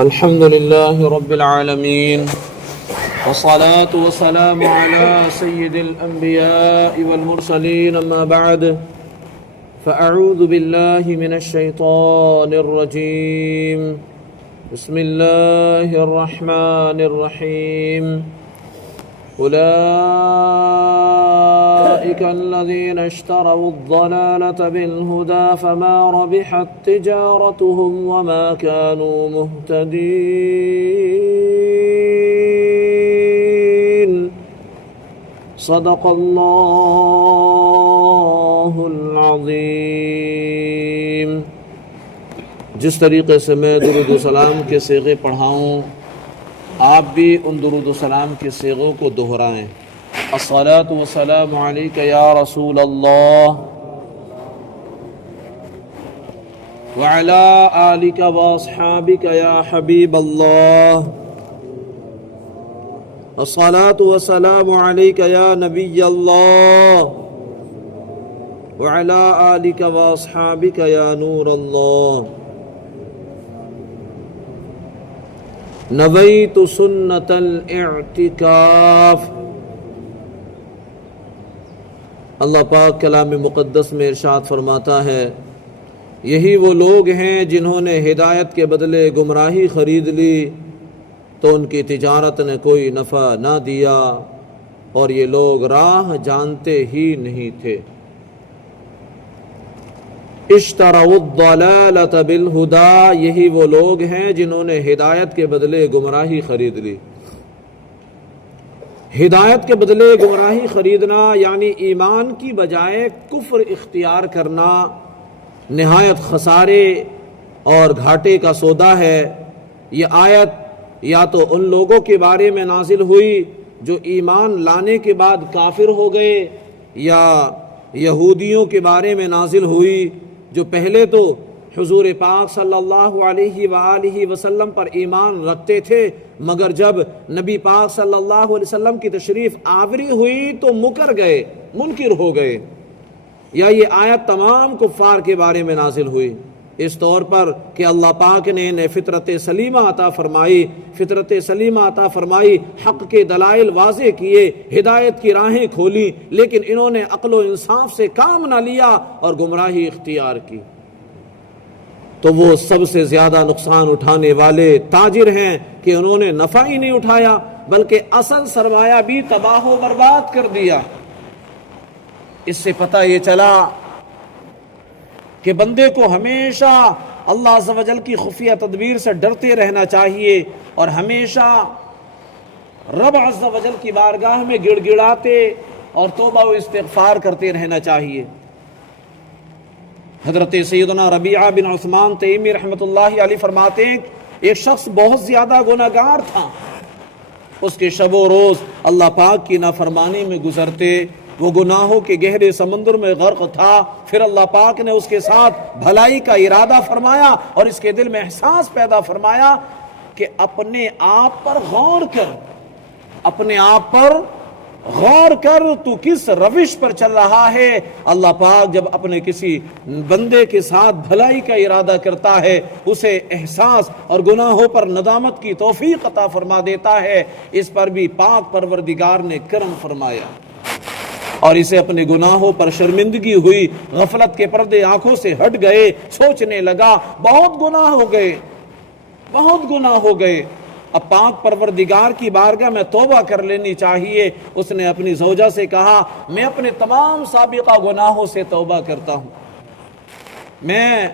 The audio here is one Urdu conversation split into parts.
الحمد لله رب العالمين والصلاة والسلام على سيد الأنبياء والمرسلين أما بعد فأعوذ بالله من الشيطان الرجيم بسم الله الرحمن الرحيم أولئك الذين اشتروا الضلالة بالهدى فما ربحت تجارتهم وما كانوا مهتدين صدق الله العظيم. جس طریقے سے میں درود و سلام کے صیغے پڑھاؤں آپ بھی ان درود و سلام کے صیغوں کو دہرائیں. الصلاۃ والسلام علیک یا رسول اللہ وعلی آلک واصحابک یا حبیب اللہ. الصلاۃ والسلام علیک یا نبی اللہ وعلی آلک واصحابک یا نور اللہ. نویت سنت الاعتکاف. اللہ پاک کلام مقدس میں ارشاد فرماتا ہے یہی وہ لوگ ہیں جنہوں نے ہدایت کے بدلے گمراہی خرید لی تو ان کی تجارت نے کوئی نفع نہ دیا اور یہ لوگ راہ جانتے ہی نہیں تھے. اشتروا الضلالۃ بالہدی، یہی وہ لوگ ہیں جنہوں نے ہدایت کے بدلے گمراہی خرید لی. ہدایت کے بدلے گمراہی خریدنا یعنی ایمان کی بجائے کفر اختیار کرنا نہایت خسارے اور گھاٹے کا سودا ہے. یہ آیت یا تو ان لوگوں کے بارے میں نازل ہوئی جو ایمان لانے کے بعد کافر ہو گئے، یا یہودیوں کے بارے میں نازل ہوئی جو پہلے تو حضور پاک صلی اللہ علیہ وآلہ وسلم پر ایمان رکھتے تھے مگر جب نبی پاک صلی اللہ علیہ وسلم کی تشریف آوری ہوئی تو مکر گئے، منکر ہو گئے. یا یہ آیت تمام کفار کے بارے میں نازل ہوئی اس طور پر کہ اللہ پاک نے انہیں فطرت سلیمہ عطا فرمائی، فطرت سلیمہ عطا فرمائی، حق کے دلائل واضح کیے، ہدایت کی راہیں کھولی، لیکن انہوں نے عقل و انصاف سے کام نہ لیا اور گمراہی اختیار کی تو وہ سب سے زیادہ نقصان اٹھانے والے تاجر ہیں کہ انہوں نے نفع ہی نہیں اٹھایا بلکہ اصل سرمایہ بھی تباہ و برباد کر دیا. اس سے پتہ یہ چلا کہ بندے کو ہمیشہ اللہ عز و جل کی خفیہ تدبیر سے ڈرتے رہنا چاہیے اور ہمیشہ رب عز و جل کی بارگاہ میں گڑ گڑاتے اور توبہ و استغفار کرتے رہنا چاہیے. حضرت سیدنا ربیعہ بن عثمان تیمی رحمۃ اللہ علیہ فرماتے ہیں ایک شخص بہت زیادہ گناہگار تھا، اس کے شب و روز اللہ پاک کی نافرمانی میں گزرتے، وہ گناہوں کے گہرے سمندر میں غرق تھا. پھر اللہ پاک نے اس کے ساتھ بھلائی کا ارادہ فرمایا اور اس کے دل میں احساس پیدا فرمایا کہ اپنے آپ پر غور کر، اپنے آپ پر غور کر، تو کس روش پر چل رہا ہے. اللہ پاک جب اپنے کسی بندے کے ساتھ بھلائی کا ارادہ کرتا ہے اسے احساس اور گناہوں پر ندامت کی توفیق عطا فرما دیتا ہے. اس پر بھی پاک پروردگار نے کرم فرمایا اور اسے اپنے گناہوں پر شرمندگی ہوئی، غفلت کے پردے آنکھوں سے ہٹ گئے، سوچنے لگا بہت گناہ ہو گئے، بہت گناہ ہو گئے، اب پاک پروردگار کی بارگاہ میں توبہ کر لینی چاہیے. اس نے اپنی زوجہ سے کہا میں اپنے تمام سابقہ گناہوں سے توبہ کرتا ہوں، میں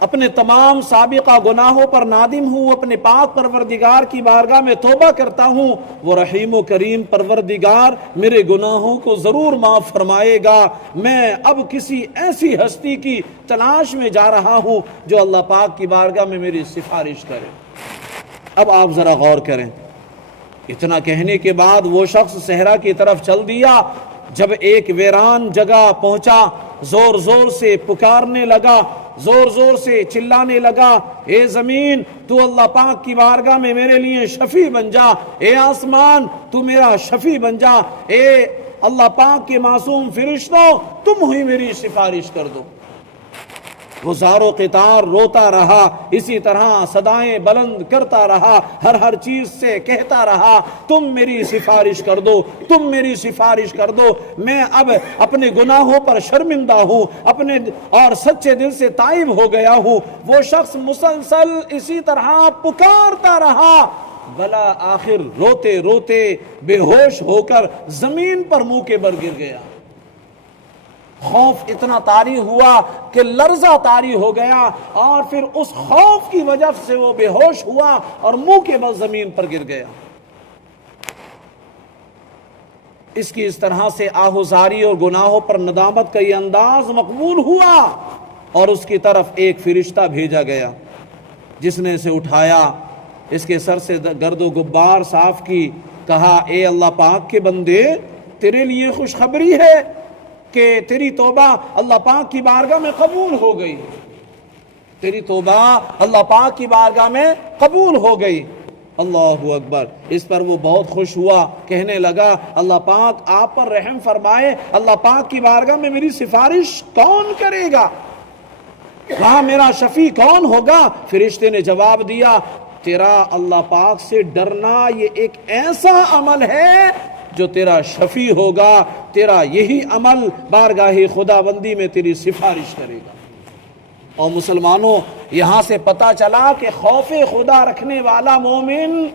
اپنے تمام سابقہ گناہوں پر نادم ہوں، اپنے پاک پروردگار کی بارگاہ میں توبہ کرتا ہوں. وہ رحیم و کریم پروردگار میرے گناہوں کو ضرور معاف فرمائے گا. میں اب کسی ایسی ہستی کی تلاش میں جا رہا ہوں جو اللہ پاک کی بارگاہ میں میری سفارش کرے. اب آپ ذرا غور کریں، اتنا کہنے کے بعد وہ شخص صحرا کی طرف چل دیا. جب ایک ویران جگہ پہنچا زور زور سے پکارنے لگا، زور زور سے چلانے لگا، اے زمین تو اللہ پاک کی بارگاہ میں میرے لیے شفیع بن جا، اے آسمان تو میرا شفیع بن جا، اے اللہ پاک کے معصوم فرشتوں تم ہی میری سفارش کر دو. وہ زار و قطار روتا رہا، اسی طرح صدائیں بلند کرتا رہا، ہر چیز سے کہتا رہا تم میری سفارش کر دو، تم میری سفارش کر دو، میں اب اپنے گناہوں پر شرمندہ ہوں، اپنے اور سچے دل سے تائب ہو گیا ہوں۔ وہ شخص مسلسل اسی طرح پکارتا رہا، بلا آخر روتے روتے بے ہوش ہو کر زمین پر منہ کے بل گر گیا۔ خوف اتنا طاری ہوا کہ لرزہ طاری ہو گیا، اور پھر اس خوف کی وجہ سے وہ بے ہوش ہوا اور منہ کے بل زمین پر گر گیا۔ اس کی اس طرح سے آہوزاری اور گناہوں پر ندامت کا یہ انداز مقبول ہوا، اور اس کی طرف ایک فرشتہ بھیجا گیا جس نے اسے اٹھایا، اس کے سر سے گرد و غبار صاف کی، کہا اے اللہ پاک کے بندے، تیرے لیے خوشخبری ہے کہ تیری توبہ اللہ پاک کی بارگاہ میں قبول ہو گئی، تیری توبہ اللہ پاک کی بارگاہ میں قبول ہو گئی۔ اللہ اکبر۔ اس پر وہ بہت خوش ہوا، کہنے لگا اللہ پاک آپ پر رحم فرمائے، اللہ پاک کی بارگاہ میں میری سفارش کون کرے گا، وہاں میرا شفیع کون ہوگا؟ فرشتے نے جواب دیا، تیرا اللہ پاک سے ڈرنا یہ ایک ایسا عمل ہے جو تیرا شفیع ہوگا، تیرا یہی عمل بارگاہ خدا بندی میں تیری سفارش کرے گا۔ اور مسلمانوں، یہاں سے پتہ چلا کہ خوف خدا رکھنے والا مومن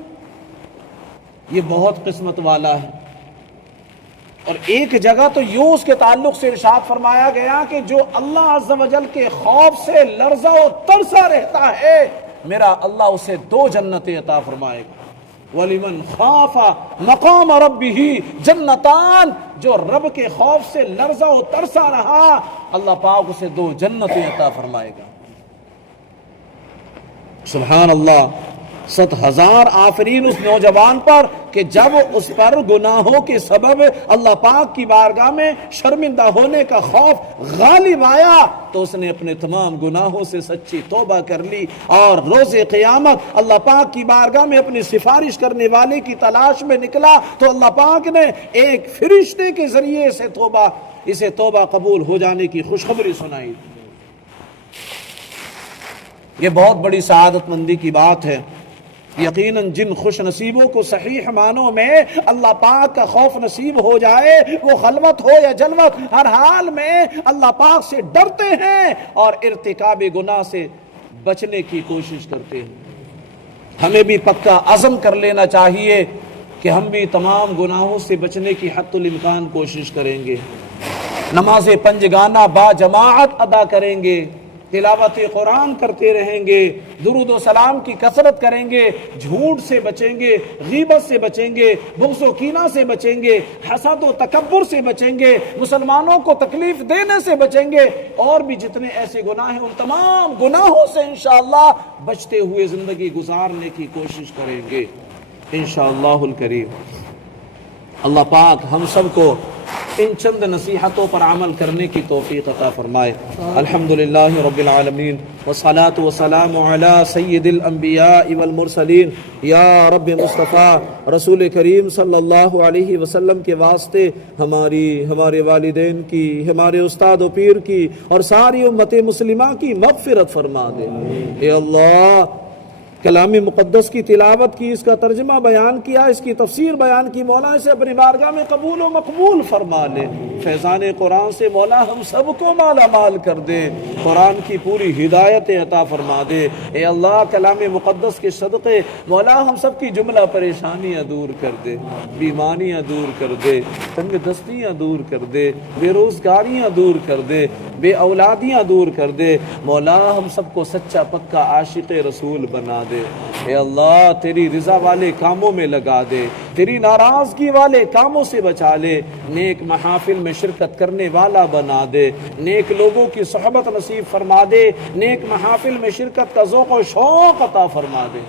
یہ بہت قسمت والا ہے۔ اور ایک جگہ تو یوں اس کے تعلق سے ارشاد فرمایا گیا کہ جو اللہ عز و جل کے خوف سے لرزہ و ترسا رہتا ہے، میرا اللہ اسے 2 جنتیں عطا فرمائے گا۔ وَلِمَنْ خَافَ مَقَامَ رَبِّهِ جنتان، جو رب کے خوف سے لرزہ و ترسا رہا، اللہ پاک اسے 2 جنتیں عطا فرمائے گا۔ سبحان اللہ، 7,000 آفرین اس نوجوان پر کہ جب اس پر گناہوں کے سبب اللہ پاک کی بارگاہ میں شرمندہ ہونے کا خوف غالب آیا تو اس نے اپنے تمام گناہوں سے سچی توبہ کر لی، اور روز قیامت اللہ پاک کی بارگاہ میں اپنی سفارش کرنے والے کی تلاش میں نکلا تو اللہ پاک نے ایک فرشتے کے ذریعے اسے توبہ قبول ہو جانے کی خوشخبری سنائی۔ یہ بہت بڑی سعادت مندی کی بات ہے۔ یقیناً جن خوش نصیبوں کو صحیح معنوں میں اللہ پاک کا خوف نصیب ہو جائے، وہ خلوت ہو یا جلوت، ہر حال میں اللہ پاک سے ڈرتے ہیں اور ارتکاب گناہ سے بچنے کی کوشش کرتے ہیں۔ ہمیں بھی پکا عزم کر لینا چاہیے کہ ہم بھی تمام گناہوں سے بچنے کی حتی الامکان کوشش کریں گے، نماز پنجگانہ با جماعت ادا کریں گے، تلاوت قرآن کرتے رہیں گے، درود و سلام کی کثرت کریں گے، جھوٹ سے بچیں گے، غیبت سے بچیں گے، بغض و کینہ سے بچیں گے، حسد و تکبر سے بچیں گے، مسلمانوں کو تکلیف دینے سے بچیں گے، اور بھی جتنے ایسے گناہ ہیں ان تمام گناہوں سے انشاءاللہ بچتے ہوئے زندگی گزارنے کی کوشش کریں گے انشاءاللہ الکریم۔ اللہ پاک ہم سب کو ان چند نصیحتوں پر عمل کرنے کی توفیق عطا فرمائے۔ الحمدللہ رب العالمین، والصلاة والسلام علی سید الانبیاء والمرسلین۔ یا رب مصطفیٰ رسول کریم صلی اللہ علیہ وسلم کے واسطے ہمارے والدین کی، ہمارے استاد و پیر کی اور ساری امت مسلمہ کی مغفرت فرما دے۔ اے اللہ، کلام مقدس کی تلاوت کی، اس کا ترجمہ بیان کیا، اس کی تفسیر بیان کی، مولا اسے اپنی بارگاہ میں قبول و مقبول فرما لے۔ فیضان قرآن سے مولا ہم سب کو مالا مال کر دے، قرآن کی پوری ہدایت عطا فرما دے۔ اے اللہ، کلام مقدس کے صدقے مولا ہم سب کی جملہ پریشانیاں دور کر دے، بیماریاں دور کر دے، تنگ دستیاں دور کر دے، بے روزگاریاں دور کر دے، بے اولادیاں دور کر دے۔ مولا ہم سب کو سچا پکا عاشق رسول بنا دے۔ اے اللہ، تیری رضا والے کاموں میں لگا دے، تیری ناراضگی والے کاموں سے بچا لے، نیک محافل میں شرکت کرنے والا بنا دے، نیک لوگوں کی صحبت نصیب فرما دے، نیک محافل میں شرکت کا ذوق و شوق عطا فرما دے۔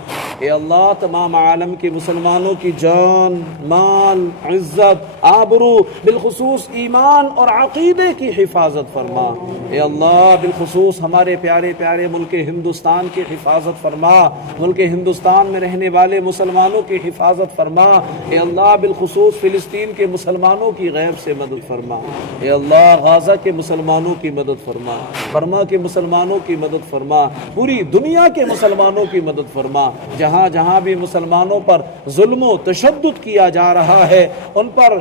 اے اللہ، تمام عالم کے مسلمانوں کی جان، مال، عزت، آبرو، بالخصوص ایمان اور عقیدے کی حفاظت فرما۔ اے اللہ، بالخصوص ہمارے پیارے پیارے ملک ہندوستان کی حفاظت فرما، ملک ہندوستان میں رہنے والے مسلمانوں کی حفاظت فرما۔ اے اللہ بالخصوص فلسطین کے مسلمانوں کی غیب سے مدد فرما، اے اللہ غزہ کے مسلمانوں کی مدد فرما، برما کے مسلمانوں کی مدد فرما، پوری دنیا کے مسلمانوں کی مدد فرما، جہاں جہاں بھی مسلمانوں پر ظلم و تشدد کیا جا رہا ہے، ان پر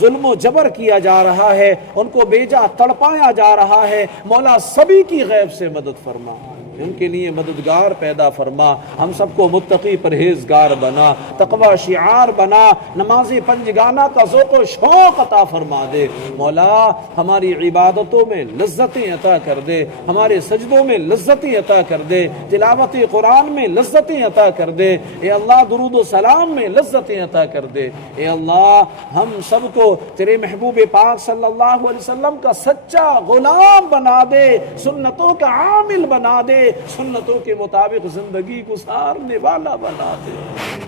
ظلم و جبر کیا جا رہا ہے، ان کو بیجا تڑپایا جا رہا ہے، مولا سبھی کی غیب سے مدد فرما، ان کے لیے مددگار پیدا فرما، ہم سب کو متقی پرہیزگار بنا، تقوی شعار بنا، نماز پنجگانہ کا ذوق و شوق عطا فرما دے، مولا ہماری عبادتوں میں لذتیں عطا کر دے، ہمارے سجدوں میں لذتیں عطا کر دے، تلاوت قرآن میں لذتیں عطا کر دے، اے اللہ درود و سلام میں لذتیں عطا کر دے، اے اللہ ہم سب کو تیرے محبوب پاک صلی اللہ علیہ وسلم کا سچا غلام بنا دے، سنتوں کا عامل بنا دے، سنتوں کے مطابق زندگی گزارنے والا بنا دے،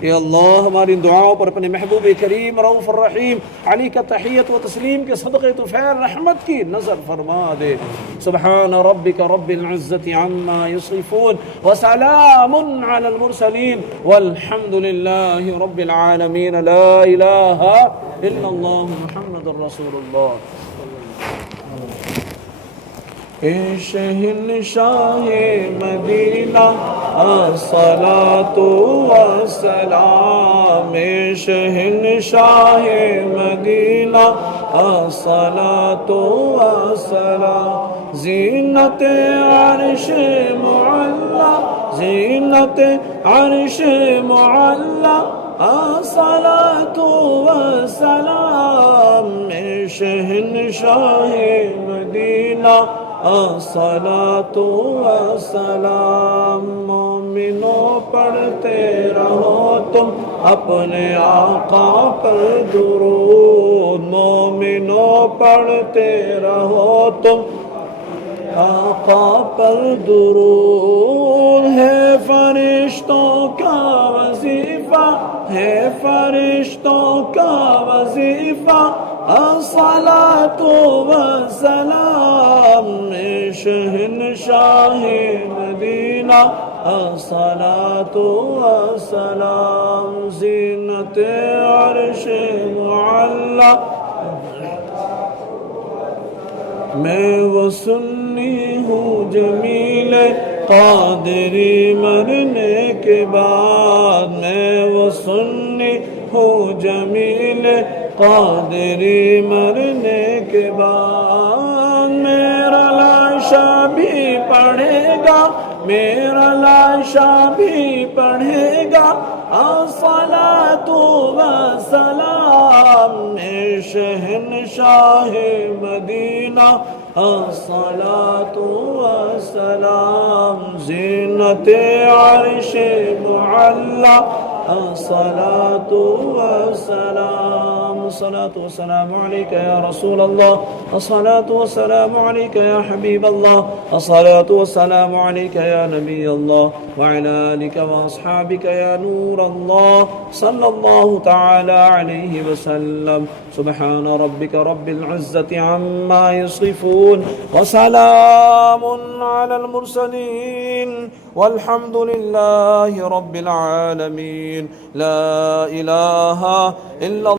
اے اللہ ہماری دعاؤں پر اپنے محبوب کریم رؤوف الرحیم علی کا تحیت و تسلیم کے صدقے طفیل رحمت کی نظر فرما دے۔ سبحان ربک رب العزت عما یصفون وسلام علی المرسلین والحمد للہ رب العالمین، لا الہ الا اللہ محمد رسول اللہ۔ اے شہنشاہ مدینہ الصلاۃ والسلام، اے شہنشاہ مدینہ الصلاۃ والسلام، زینت عرش معلا، زینت عرش معلا الصلاۃ والسلام، اے شہنشاہ مدینہ الصلاۃ والسلام، مومنوں پڑھتے رہو تم اپنے آقا پر درود، مومنوں پڑھتے رہو تم آقا پر درود، ہے فرشتوں کا وظیفہ، ہے فرشتوں کا وظیفہ الصلاۃ والسلام، اے شہنشاہ مدینہ الصلاۃ والسلام، زینت عرش معلا، میں وہ سنی ہوں جمیل قادری مرنے کے بعد، میں وہ سنی ہوں جمیل قادری مرنے کے بعد، میرا لاشا بھی پڑھے گا، میرا لاشا بھی پڑھے گا الصلاۃ والسلام، اے شہنشاہ مدینہ الصلاۃ والسلام، زینت عرش معلا الصلاۃ والسلام، الصلاۃ والسلام علیک یا رسول اللہ، الصلاۃ والسلام علیک یا حبیب اللہ، الصلاۃ والسلام علیک یا نبی اللہ، وعلی آلک واصحابک یا نور اللہ، صلی اللہ تعالی علیہ وسلم، سبحان ربک رب العزت عما یصفون وسلام علی المرسلین والحمد للہ رب العالمین، لا الہ الا